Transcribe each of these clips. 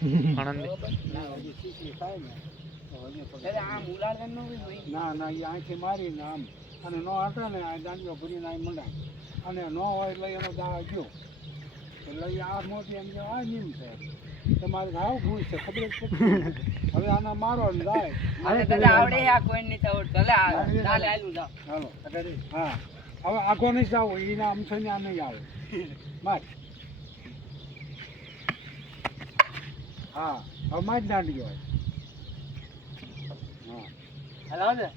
આનંદ ના ના એ અહીંથી મારીને આમ અને નો હટે ને આ દાંડીઓ ભરીને અહીં મંડાય અને નો હોય એટલે એનો દા ગયો એટલે આ મોટી એમ કે આ નીમ છે તમારે હાવ ભૂલ છે ખબર જ પડતી હવે આના મારો ને જાય આવડે આ કોઈ નહીં આવડતું ચાલે ચાલે આલું જાવ હાલો હા હવે આગો નહીં જાવ એના આમ છે ને આ નહીં આવે માર હા હવે માર દાંડી હોય હા હેલો ને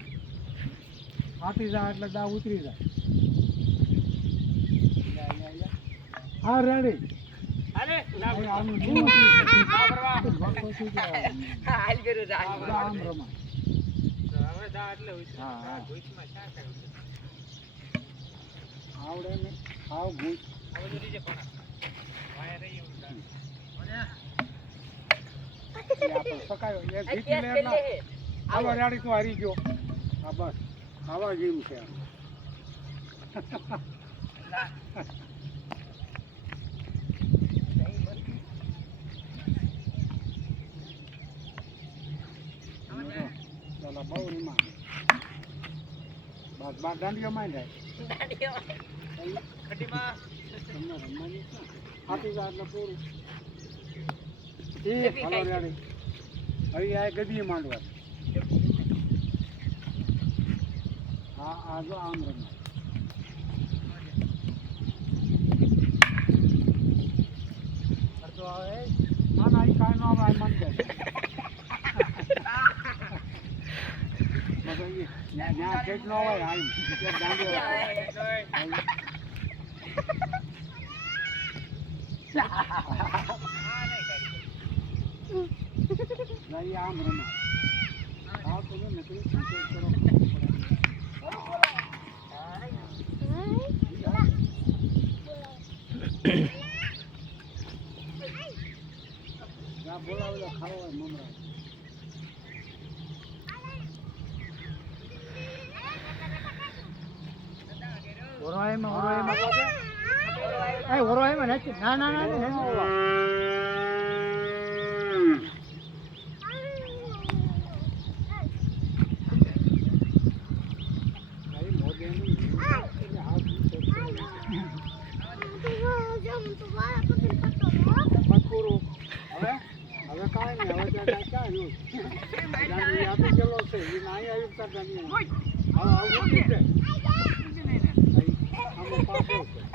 આટી જાય એટલે દા ઉતરી જાય હા રેડી અરે આનું હાલ કર્યું જા આમ રમા હવે દા એટલે હા હા ભૂચમાં શા કર્યું આવડે ને આવ ભૂત હવે તો દીજે પણ વાયા રહી આપણે સકાયો એ જીતી લે ના આવો રાડી તો હારી ગયો હા બસ આવા જેવું છે ચાલો બહુ રીમાં બસ બાર દાંડીઓ માં જાય ખટીમાં તમને રમવાની છે આપી જાય એટલે પૂરું હાલો રેડી હવે આ ગદી માંડવા હા આ જો આમ રમે તો હવે ના ના એ કાંઈ નો આવે મન જાય ત્યાં ખેત નો હોય આમ દાંડો નહીં આમ રમે હા તમે નકરી સંકેત કરો બોલાવેલો ખાવો હોય મમરા ના ના ના હવે કાંઈ નહીં હવે ત્યાં ક્યાં રહ્યું આપી ગયેલો છે એ નાઈ આવી હવે આવું છે આમાં પાછળ છે